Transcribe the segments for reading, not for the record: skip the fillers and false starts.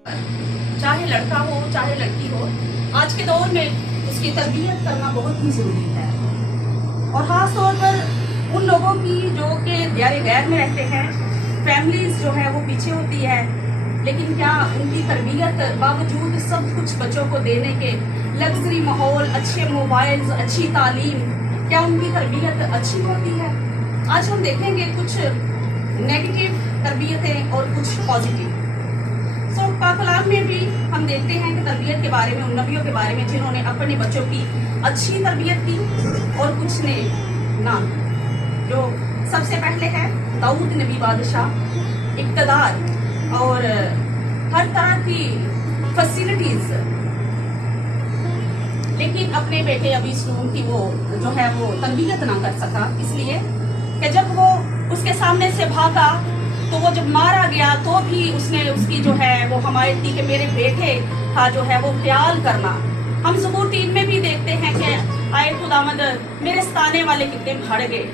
चाहे लड़का हो चाहे लड़की हो, आज के दौर में उसकी तरबियत करना बहुत ही ज़रूरी है। और ख़ास तौर पर उन लोगों की जो कि दायरे गैर में रहते हैं, फैमिलीज जो है वो पीछे होती है, लेकिन क्या उनकी तरबियत बावजूद सब कुछ बच्चों को देने के, लग्जरी माहौल, अच्छे मोबाइल्स, अच्छी तालीम, क्या उनकी तरबियत अच्छी होती है? आज हम देखेंगे कुछ नेगेटिव तरबियतें और कुछ पॉजिटिव। पाक कलाम में भी हम देखते हैं कि तरबियत के बारे में, उन नबियों के बारे में जिन्होंने अपने बच्चों की अच्छी तरबियत की और कुछ ने ना। जो सबसे पहले है दाऊद नबी बादशाह, इक़्तिदार और हर तरह की फैसिलिटीज, लेकिन अपने बेटे अबी सलूम की वो जो है वो तरबियत ना कर सका, इसलिए कि जब वो उसके सामने से भागा तो वो जब मारा गया तो भी उसने उसकी जो है वो हमायत की कि मेरे बेटे का जो है वो ख्याल करना। हम ज़बूर 3 में भी देखते हैं कि आए खुदावंद मेरे सताने वाले कितने भड़ गए,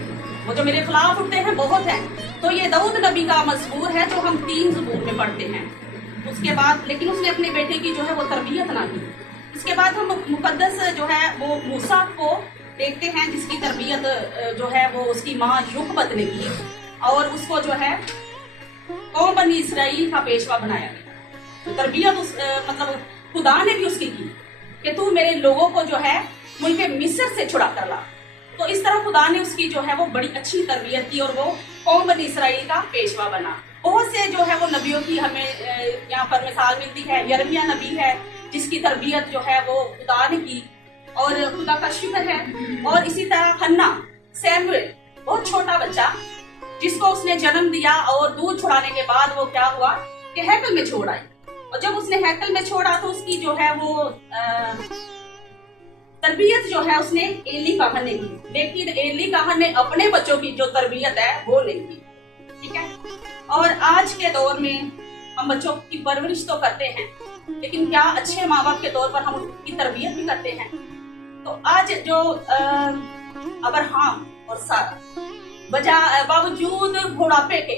वो जो मेरे खिलाफ उठते हैं बहुत हैं। तो ये दाऊद नबी का मज़बूर है जो हम 3 ज़बूर में पढ़ते हैं। उसके बाद लेकिन उसने अपने बेटे की जो है वो तरबियत ना की। इसके बाद हम मुकद्दस जो है वो मूसा को देखते हैं जिसकी तरबियत जो है वो उसकी माँ युकबत ने की और उसको जो है कौम बनी इसराइल का पेशवा बनाया गया। तो तरबियत मतलब खुदा ने भी उसकी की कि तू मेरे लोगों को जो है मुल्क मिस्र से छुड़ा कर ला। तो इस तरह खुदा ने उसकी जो है वो बड़ी अच्छी तरबियत की और वो कौम बनी इसराइल का पेशवा बना। बहुत से जो है वो नबियों की हमें यहाँ पर मिसाल मिलती है। यिर्मयाह नबी है जिसकी तरबियत जो है वो खुदा ने की और खुदा का शुक्र है। और इसी तरह हन्ना, सैमुएल, बहुत छोटा बच्चा जिसको उसने जन्म दिया और दूध छुड़ाने के बाद वो क्या हुआ कि हैकल में छोड़ आई। और जब उसने हैकल में छोड़ा तो उसकी जो है वो तरबियत जो है उसने एली काहन ने की, लेकिन एली काहन ने अपने बच्चों की जो तरबियत है वो नहीं की। ठीक है। और आज के दौर में हम बच्चों की परवरिश तो करते हैं, लेकिन क्या अच्छे माँ बाप के तौर पर हम उनकी तरबियत भी करते हैं? तो आज जो अब्राहम और सारा बावजूद बुढ़ापे के,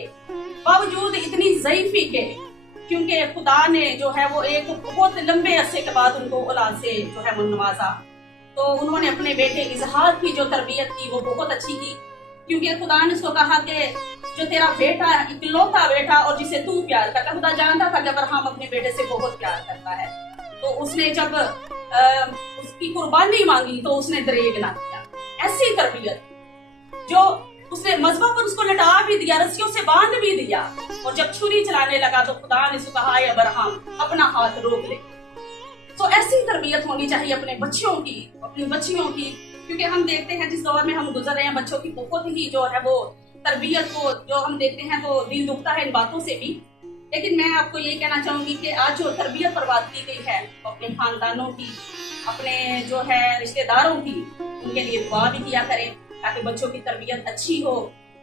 बावजूद इतनी ज़ईफी के, क्योंकि खुदा ने जो है वो एक बहुत लंबे अरसे के बाद उनको औलाद से जो है वो नवाजा, तो उन्होंने अपने बेटे इजहार की जो तरबियत की वो बहुत अच्छी की। क्योंकि खुदा ने उसको कहा कि जो तेरा बेटा इकलौता बेटा और जिसे तू प्यार करता, खुदा जानता था कि अब्राहम अपने बेटे से बहुत प्यार करता है। तो उसने जब उसकी कुर्बानी मांगी तो उसने दरेग ना किया। ऐसी तरबियत जो उसने मज़बा पर उसको लटा भी दिया, रस्सियों से बांध भी दिया, और जब छुरी चलाने लगा तो खुदा ने उसको कहा अब्राहम अपना हाथ रोक ले। तो ऐसी तरबियत होनी चाहिए अपने बच्चों की, अपनी बच्चियों की, क्योंकि हम देखते हैं जिस दौर में हम गुजर रहे हैं बच्चों की बहुत ही जो है वो तरबियत को जो हम देखते हैं तो दिल दुखता है इन बातों से भी। लेकिन मैं आपको ये कहना चाहूंगी कि आज जो तरबियत बर्बाद की गई है अपने खानदानों की, अपने जो है रिश्तेदारों की, उनके लिए दुआ भी किया करें ताकि बच्चों की तरबियत अच्छी हो,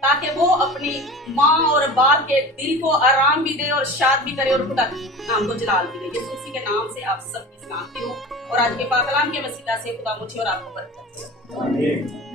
ताकि वो अपनी माँ और बाप के दिल को आराम भी दे और शाद भी करे और खुदा नाम को जलाल भी दे। यीशु मसीह के नाम से आप सबकी सलामती हो और आज के पाक कलाम के वसीला से खुदा मुझे और आपको बरकत दे।